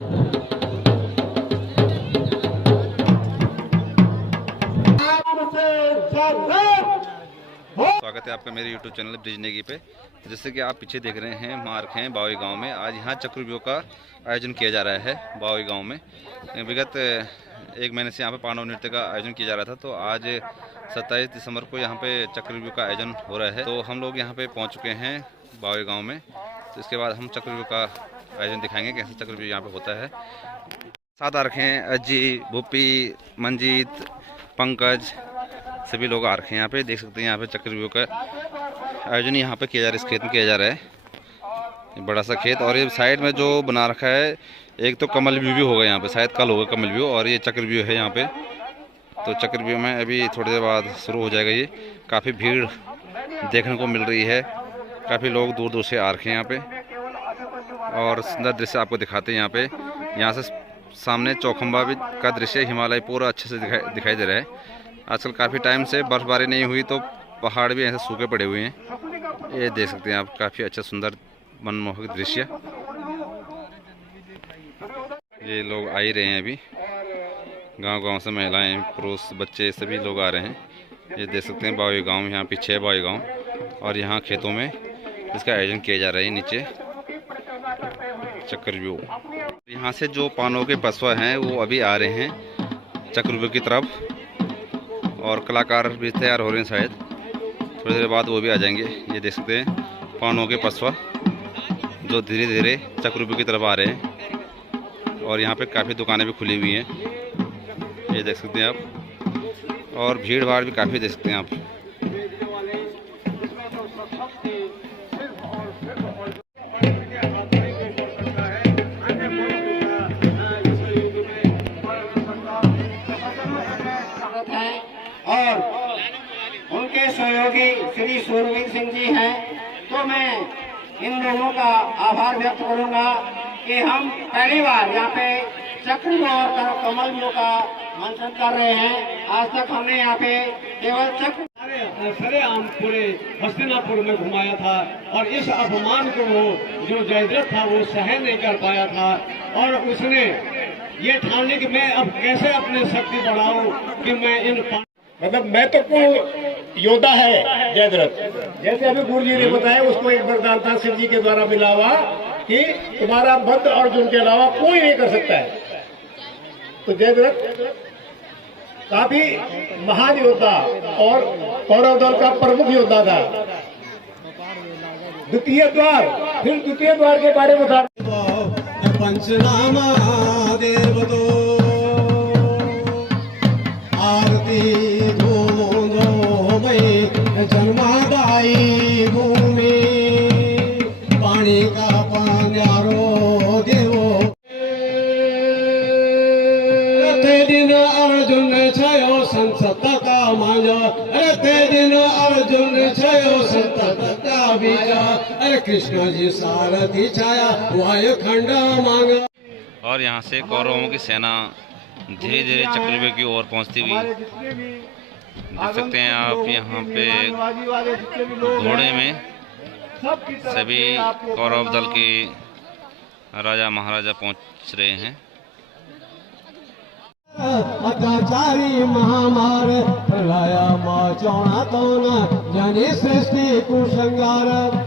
स्वागत है आपका मेरे YouTube चैनल ब्रिज नेगी पे। जैसे कि आप पीछे देख रहे हैं मार्क हैं बावी गांव में। आज यहाँ चक्रव्यूह का आयोजन किया जा रहा है बावी गांव में। विगत एक महीने से यहाँ पे पांडव नृत्य का आयोजन किया जा रहा था, तो आज 27 दिसंबर को यहाँ पे चक्रव्यूह का आयोजन हो रहा है। तो हम लोग यहाँ पे पहुँच चुके हैं बावी गाँव में। तो इसके बाद हम चक्रव्यूह का आयोजन दिखाएंगे कैसे चक्रव्यूह यहाँ पे होता है। साथ आ रखे हैं अज्जी, भूपी, मंजीत, पंकज, सभी लोग आ रखे हैं यहाँ पे। देख सकते हैं यहाँ पे चक्रव्यूह का आयोजन यहाँ पे किया जा रहा है। इस खेत में किया जा रहा है, बड़ा सा खेत। और ये साइड में जो बना रखा है, एक तो कमल व्यू भी होगा यहाँ पे, शायद कल होगा कमल व्यू, और ये चक्रव्यूह है यहाँ पे। तो चक्रव्यूह में अभी थोड़ी देर बाद शुरू हो जाएगा। ये काफ़ी भीड़ देखने को मिल रही है, काफ़ी लोग दूर दूर से आ रखे हैं यहाँ पे। और सुंदर दृश्य आपको दिखाते हैं यहाँ पे। यहाँ से सामने चौखंबा भी का दृश्य, हिमालय पूरा अच्छे से दिखाई दे रहा है। आजकल काफ़ी टाइम से बर्फबारी नहीं हुई, तो पहाड़ भी ऐसे सूखे पड़े हुए हैं। ये देख सकते हैं आप, काफ़ी अच्छा सुंदर मनमोहक दृश्य। ये लोग आ ही रहे हैं अभी, गांव-गांव से महिलाएं, पुरुष, बच्चे सभी लोग आ रहे हैं। ये देख सकते हैं बावी गांव, यहाँ पीछे है बावी गांव, और यहाँ खेतों में इसका आयोजन किया जा रहा है। नीचे चक्रव्यूह, यहाँ से जो पानों के पशुआ हैं वो अभी आ रहे हैं चक्रव्यूह की तरफ, और कलाकार भी तैयार हो रहे हैं। शायद थोड़ी देर बाद वो भी आ जाएंगे। ये देख सकते हैं पानों के पशुआ जो धीरे धीरे चक्रव्यूह की तरफ आ रहे हैं। और यहाँ पे काफ़ी दुकानें भी खुली हुई हैं, ये देख सकते हैं आप। और भीड़ भाड़ भी काफ़ी देख सकते हैं आप। और उनके सहयोगी श्री सूरवीर सिंह जी हैं, तो मैं इन दोनों का आभार व्यक्त करूंगा कि हम पहली बार यहाँ पे चक्रव्यूह और कमल व्यू का मंचन कर रहे हैं। आज तक हमने यहाँ पे केवल सरेआम पूरे हस्तिनापुर में घुमाया था, और इस अपमान को वो जो जयद्रथ था वो सहन नहीं कर पाया था, और उसने ये ठाने कि मैं अब कैसे अपनी शक्ति बढ़ाऊं कि मैं इन मतलब महत्वपूर्ण योद्धा है जयद्रथ। जैसे अभी गुरु जी ने बताया, उसको एक वरदान था शिव जी के द्वारा मिला हुआ कि तुम्हारा बद्ध अर्जुन के अलावा कोई नहीं कर सकता है। तो जयद्रथ काफी महान योद्धा और कौरव दल का प्रमुख योद्धा था। द्वितीय द्वार, फिर द्वितीय द्वार के बारे में बता पंचनामा देव दो आरती जन्मादाई भूमि पानी का पान्यारो देवो ते दिन अर्जुन छयो संसत का मांझा, अरे ते दिन अर्जुन छयो संसत का बीजा, अरे कृष्ण जी सारथी छाया वायु खंड मांगा। और यहाँ से कौरवों की सेना धीरे धीरे चक्रव्यूह की ओर पहुँचती हुई देख सकते हैं आप। यहाँ पे घोड़े में सभी कौरव दल के राजा महाराजा पहुँच रहे हैं। अत्याचारी महामार प्रलया माँ चौड़ा तो न जनी सृष्टि कुसंगार।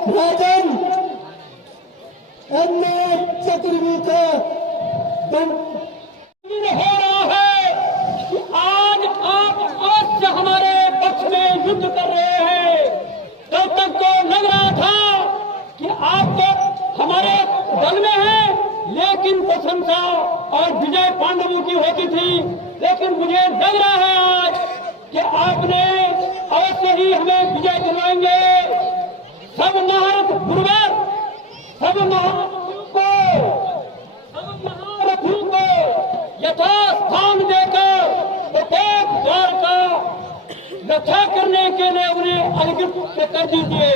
राजन चक्रवी का हो रहा है कि आज आप आज से हमारे पक्ष में युद्ध कर रहे हैं। तब तक तो लग रहा था कि आप तो हमारे दल में हैं, लेकिन प्रशंसा और विजय पांडवों की होती थी। लेकिन मुझे लग रहा है आज कि आपने अवश्य ही हमें विजय दिलवाएंगे। सब महारथ गुरुवर, सब महारथों को यथास्थान देकर प्रत्येक द्वार का रक्षा करने के लिए उन्हें अधिकृत कर दीजिए।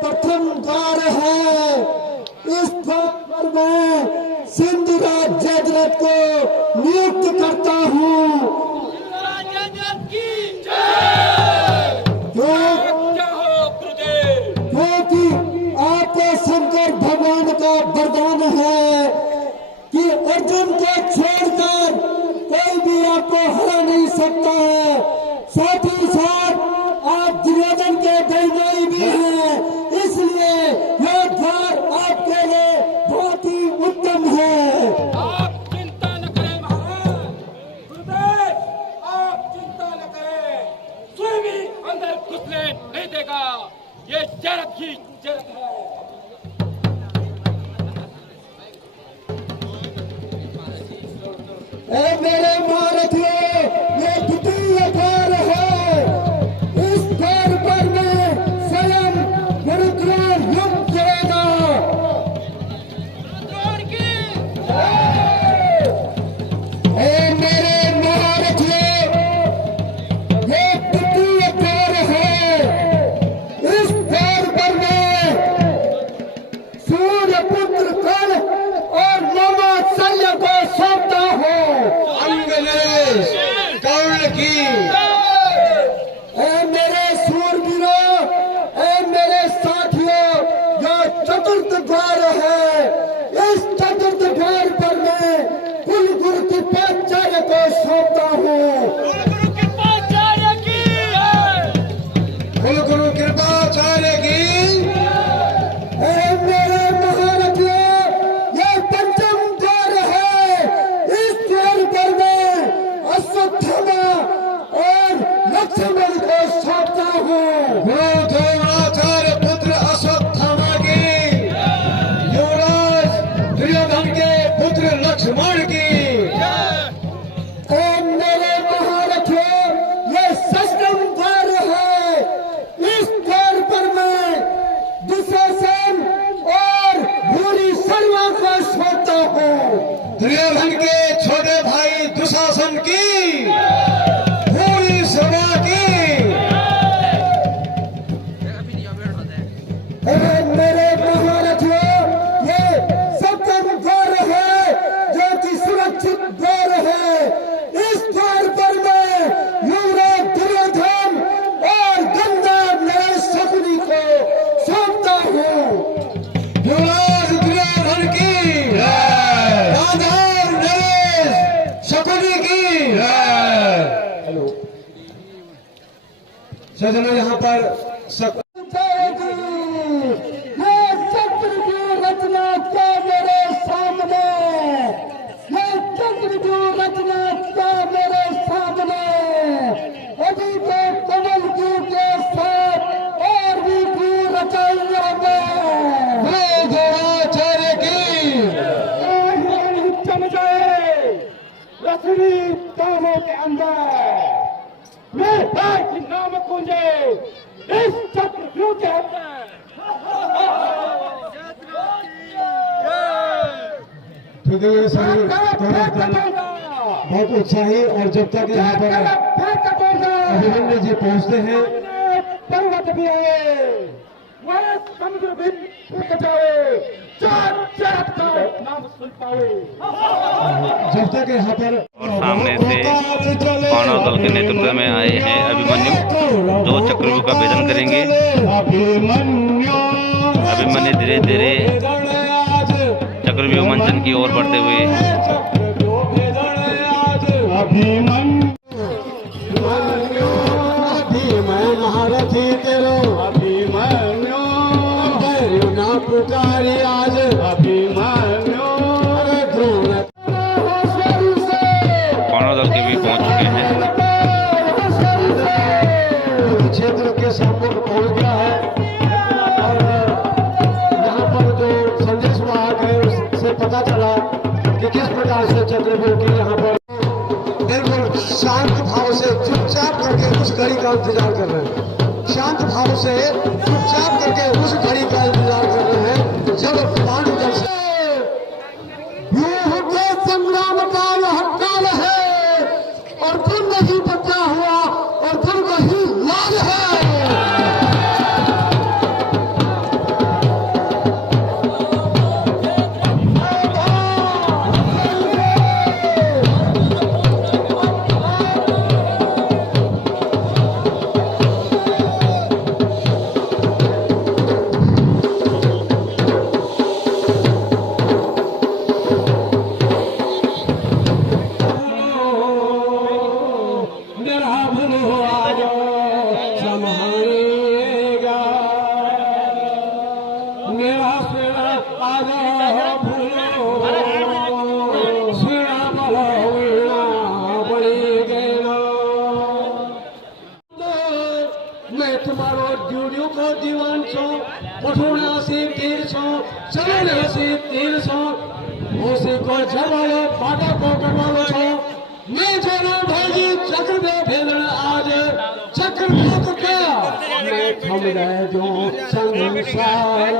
प्रथम द्वार है, इस द्वार में सिंधुराज जयद्रथ को नियुक्त करता हूँ। क्योंकि आपको शंकर भगवान का वरदान है कि अर्जुन को छोड़कर कोई भी आपको हरा नहीं सकता है। साथ ही साथ आप दुर्योधन के दैन्य भी हैं, इसलिए यह द्वार आपके लिए बहुत ही उत्तम है। आप चिंता न करें महाराज, गुरुदेव आप चिंता न करें, कोई भी अंदर घुसने नहीं देगा। ये जरत ही जरत है। मेरे महारथियों, ये द्वितीय द्वार है। इस द्वार पर मैं स्वयं गुरुद्वार युक्त करेगा। मेरे महारथियों, ये द्वितीय द्वार है। इस द्वार पर मैं सूर्य पुत्र कल और नमोत्सल्य को सौंपता हूँ। कर्ण की मेरे सूरवीरों, मेरे साथियों, जो चतुर्थ द्वार है, इस चतुर्थ द्वार पर मैं कुल गुरु कृपाचार्य को सौंपता हूँ। कुल गुरु कृपाचार्य की मेरे महारथियों, यह पंचम द्वार है। इस द्वार पर मैं अश्वत्थामा और लक्ष्मण को सौंपता हूँ। गुरु द्रोणाचार्य पुत्र अश्वत्थामा की, युवराज दुर्योधन के पुत्र लक्ष्मण की। मेरे महारथियों, ये षष्ठम द्वार है। इस द्वार पर मैं दुशासन और भूरी शर्मा को सौंपता हूँ। दुर्योधन के छोटे भाई दुशासन की, भूरी शर्मा की। मेरे महारथियों, ये सप्तम द्वार है, जो कि सुरक्षित द्वार है। इस द्वार पर मैं युवराज दुर्योधन और गंधर्व नरेश शकुनी को सौंपता हूँ। युवराज दुर्योधन की, गंधर्व नरेश शकुनी की। हेलो सजनों, यहाँ पर चक्र की रचना क्या मेरे सामने, ये चक्र की रचना क्या मेरे सामने। अभी तो कमल की के साथ और भी की रचाइया में द्रोणाचार्य की चमचाए रथनी दामों के अंदर मेरे नाम कुंजे इस चक्रव्यूह के अंदर। बहुत उत्साही, और जब तक यहाँ पर अभिमन्यु जी पहुँचते हैं, पर्वत भी आए, समुद्र भी जाए, नाम सुन पाए। जब तक यहाँ पर और सामने से पांडव दल के नेतृत्व में आए हैं अभिमन्यु, जो चक्रव्यूह का भेदन करेंगे। अभिमन्यु धीरे धीरे चक्रव्यूह मंचन की ओर बढ़ते हुए महारथी तेरो अभिमन्यु ना पुकारी आज अभिमन्यु पांडव दल के भी पहुंच चुके हैं। क्षेत्र के सम्मुख पहुंच गया है और यहाँ पर जो संदेश वाहक है उससे पता चला कि किस प्रकार से चक्रव्यूह की यहाँ पर बिल्कुल शांत भाव से चुपचाप करके उस घड़ी का इंतजार कर रहे हैं। शांत भाव से चुपचाप करके उस घड़ी का इंतजार कर रहे हैं जब पांडव दल से संग्राम का यह काल है और फिर नहीं बचा हुआ और फिर वही लाल है। मैं तुम्हारो ड्यूडियो को दीवान छो पठोना से 150 चरण से 300 उसी को जवालो पाटा को करवालो छो मैं जानो भाई चक्र में भेदन आज चक्र मुख का मैं थम गए जो संसार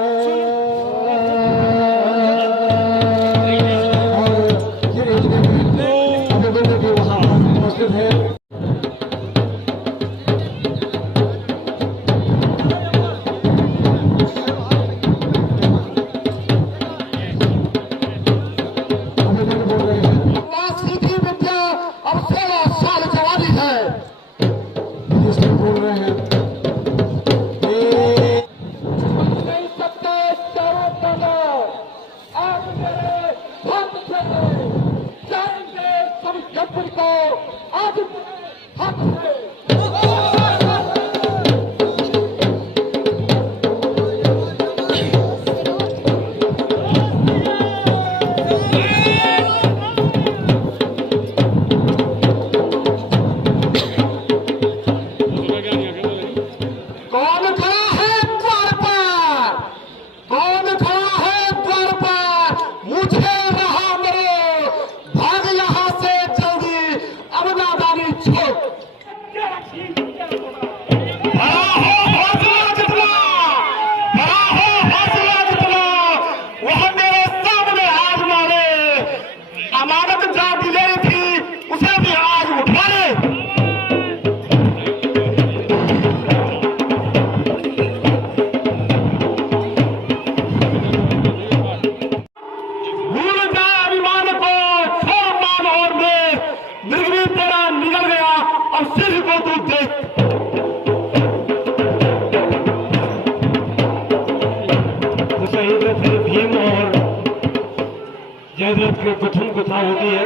जयद्रथ के गठन कथा होती है।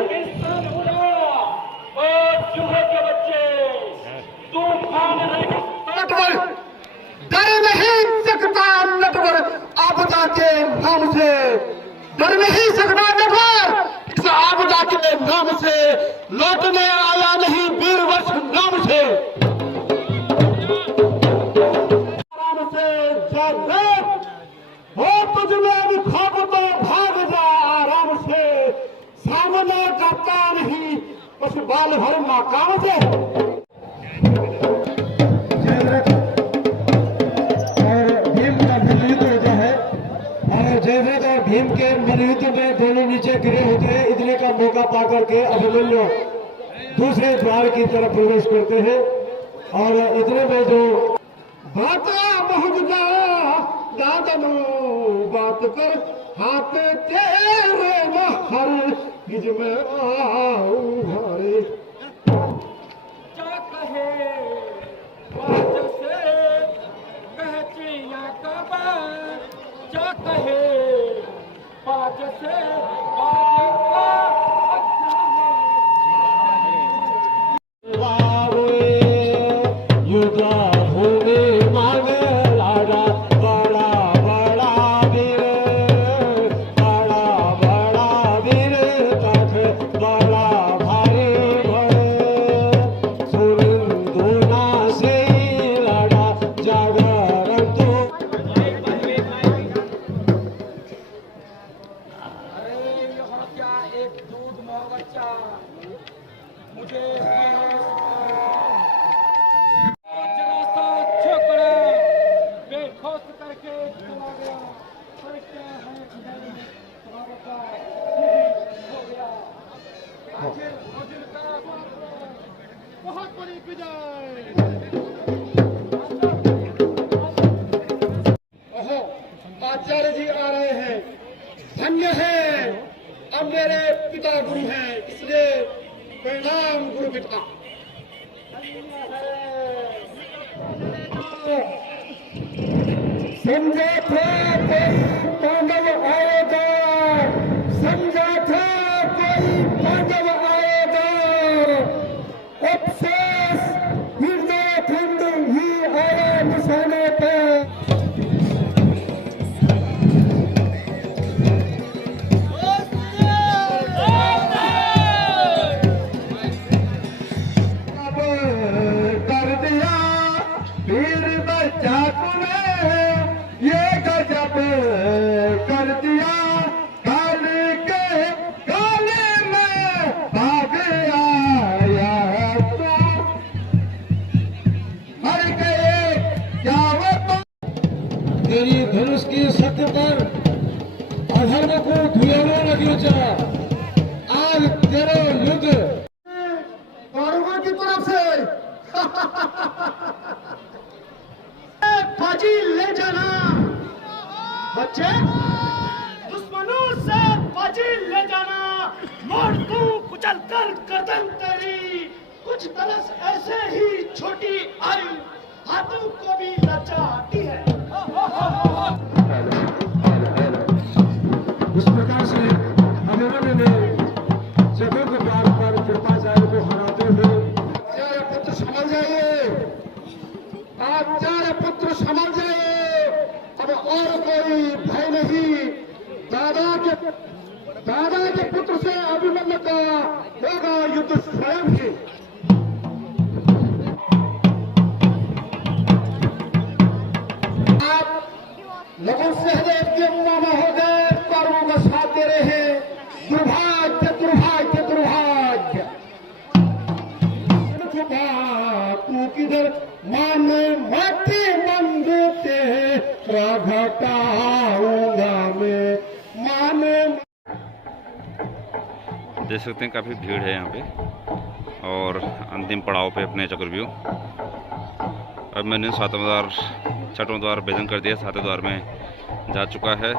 नटवर डर नहीं सकता, नटवर आपदा के नाम से डर नहीं सकता, नटवर इस आपदा के नाम से लौटने आया नहीं वीरवश नाम से। आराम से जयद्रथ हो तुझमें भी खौफ तो भाग जा आराम से, सामने करता नहीं उस बाल भर मकाम से। जयद्रथ और भीम का मल्लयुद्ध होता है और जयद्रथ और भीम के मल्लयुद्ध में दोनों नीचे गिरे होते हैं। इतने का मौका पा करके अभिमन्यु दूसरे द्वार की तरफ प्रवेश करते हैं और इतने में जो बात पहुंच जा दादनू बात कर हाथ तेरे न हर गिज में आऊं भाई। क्या कहे बाज से कहचिया का बात, क्या कहे बाज से बाज का मुझे जरा सा छोकरा बेखौफ करके चला गया, पर क्या है तुम्हारे का हो गया। आखिर वजीर का बहुत बड़ी विजय। ओहो, आचार्य जी आ रहे हैं, धन्य है अब मेरे पिता गुरु हैं, इसलिए प्रणाम गुरु पिता। समझा था कोई पांडव आएगा, समझा था कोई पांडव आएगा, अफसोस हृदय खंड ही आया निशाने पे। तेरी धनुष की सत्य पर अधर्म को धुएरो लगी चला। आज तेरे युद्ध कौरवों की तरफ से बाजी ले जाना बच्चे, दुश्मनों से बाजी ले जाना, मोड़ तू कुचल कर गर्दन तेरी, कुछ तलस ऐसे ही छोटी आयु हाथों को भी लचाती है। इस प्रकार से अभिमन्यु ने चतुर्थ द्वार पर कृपाचार्य को हराते हुए आचार्य पुत्र समझ जाइए, आचार्य पुत्र समझ जाइए, अब और कोई भय नहीं। दादा के पुत्र से अभिमन्यु का होगा युद्ध स्वयं ही। आप लगन सहदेव के मामा हो गए, कौरवों का साथ दे रहे हैं। दुर्भाग्य दुर्भाग्य दुर्भाग्य। तू किधर माने माटी मंगते घटाऊंगा मैं माने। देख सकते हैं काफ़ी भीड़ है यहाँ पे और अंतिम पड़ाव पे अपने चक्रव्यूह। अब मैंने छठवां द्वार भेदन कर दिया, 7वें द्वार में जा चुका है।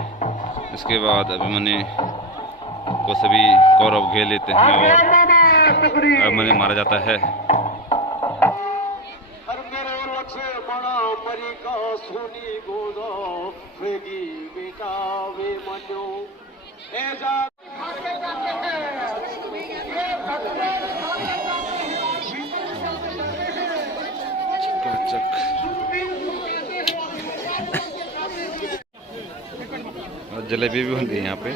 इसके बाद अभिमन्यु को सभी कौरव घेर लेते हैं और अभिमन्यु मारा जाता है। और जलेबी भी बनती है यहाँ पे।